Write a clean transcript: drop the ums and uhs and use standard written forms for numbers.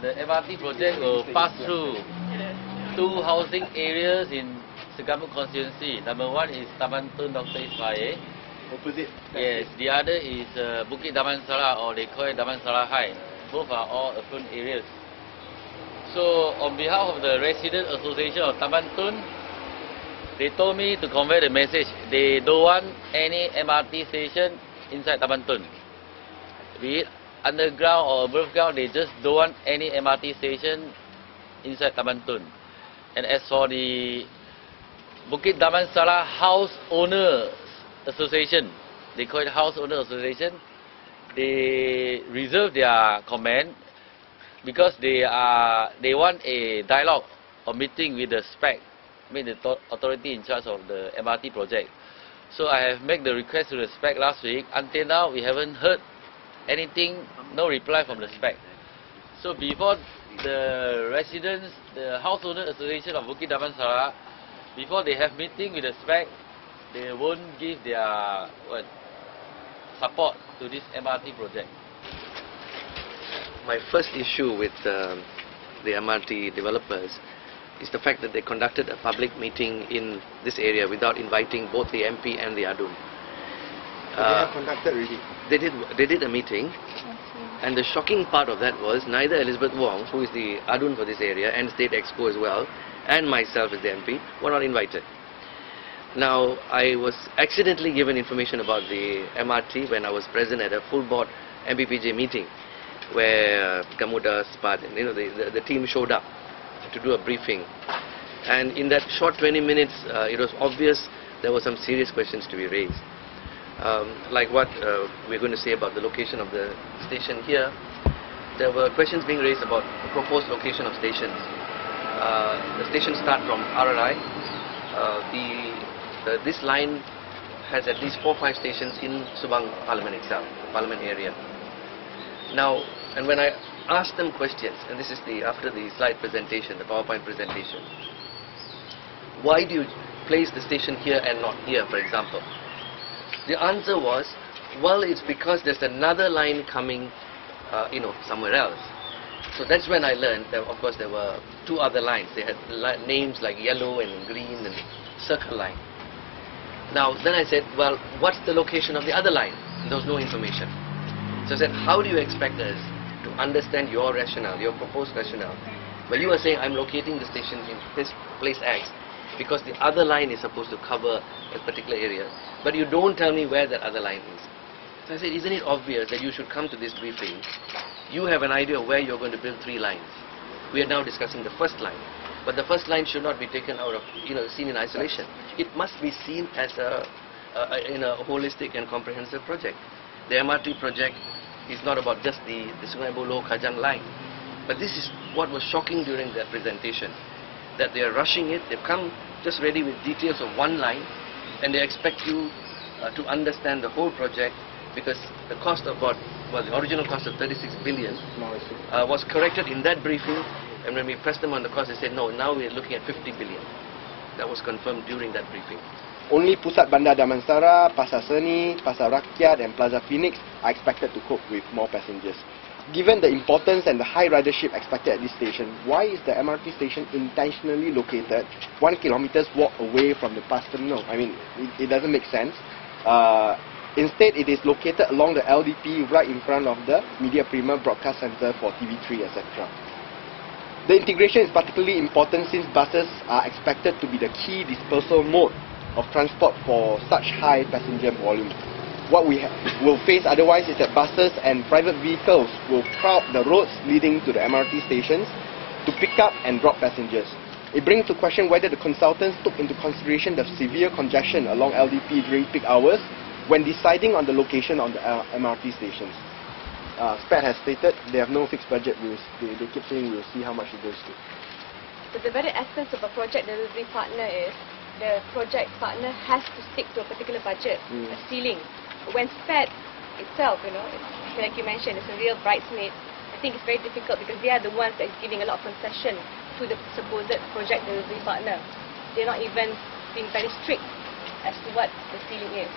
the MRT project will pass through two housing areas in Segamut constituency. Number one is Taman Tun Dr. Ismail. Opposite? Yes, the other is Bukit Damansara, or they call it Damansara High. Both are all urban areas. So on behalf of the Resident Association of Taman Tun, they told me to convey the message. They don't want any MRT station inside Taman Tun. Be it underground or above ground, they just don't want any MRT station inside Taman Tun. And as for the Bukit Damansara House Owners Association, they call it House Owner Association, they reserve their comment because they want a dialogue or meeting with the SPEC, the authority in charge of the MRT project. So I have made the request to the SPEC last week. Until now, we haven't heard anything, no reply from the SPEC. So before the residents, the House Owner Association of Bukit Damansara, before they have meeting with the SPEC, they won't give their support to this MRT project. My first issue with the MRT developers is the fact that they conducted a public meeting in this area without inviting both the MP and the ADUN. So they have conducted already? They did a meeting, and the shocking part of that was neither Elizabeth Wong, who is the ADUN for this area, and State Exco as well, and myself as the MP, were not invited. Now, I was accidentally given information about the MRT when I was present at a full board MPPJ meeting, where Gamuda's part, the team showed up to do a briefing. And in that short 20 minutes, it was obvious there were some serious questions to be raised. Like what we're going to say about the location of the station here. There were questions being raised about the proposed location of stations. The stations start from RRI. This line has at least 4 or 5 stations in Subang Parliament itself, Parliament area. Now, and when I asked them questions, and this is after the slide presentation, the PowerPoint presentation, why do you place the station here and not here, for example? The answer was, well, it's because there's another line coming, somewhere else. So that's when I learned that, of course, there were 2 other lines. They had names like yellow and green and circle line. Now, then I said, well, what's the location of the other line? There was no information. So I said, how do you expect us to understand your rationale, your proposed rationale? Well, you are saying I'm locating the station in this place X because the other line is supposed to cover a particular area, but you don't tell me where that other line is. So I said, isn't it obvious that you should come to this briefing? You have an idea of where you're going to build 3 lines. We are now discussing the first line. But the first line should not be taken out of, seen in isolation. It must be seen as a holistic and comprehensive project. The MRT project is not about just the Sungai Buloh Kajang line. But this is what was shocking during that presentation, that they are rushing it. They've come just ready with details of 1 line, and they expect you to understand the whole project, because the cost of the original cost of 36 billion was corrected in that briefing. And when we pressed them on the cost, they said, no, now we're looking at 50 billion. That was confirmed during that briefing. Only Pusat Bandar Damansara, Pasar Seni, Pasar Rakyat and Plaza Phoenix are expected to cope with more passengers. Given the importance and the high ridership expected at this station, why is the MRT station intentionally located 1 kilometer's walk away from the bus terminal? I mean, it doesn't make sense. Instead, it is located along the LDP right in front of the Media Prima Broadcast Center for TV3, etc. The integration is particularly important since buses are expected to be the key dispersal mode of transport for such high passenger volumes. What we will face otherwise is that buses and private vehicles will crowd the roads leading to the MRT stations to pick up and drop passengers. It brings to question whether the consultants took into consideration the severe congestion along LDP during peak hours when deciding on the location of the MRT stations. SPET has stated they have no fixed budget. They keep saying we'll see how much it goes to. But the very essence of a project delivery partner is the project partner has to stick to a particular budget, a ceiling. When SPET itself, like you mentioned, is a real bridesmaid, I think it's very difficult because they are the ones that is giving a lot of concession to the supposed project delivery partner. They're not even being very strict as to what the ceiling is.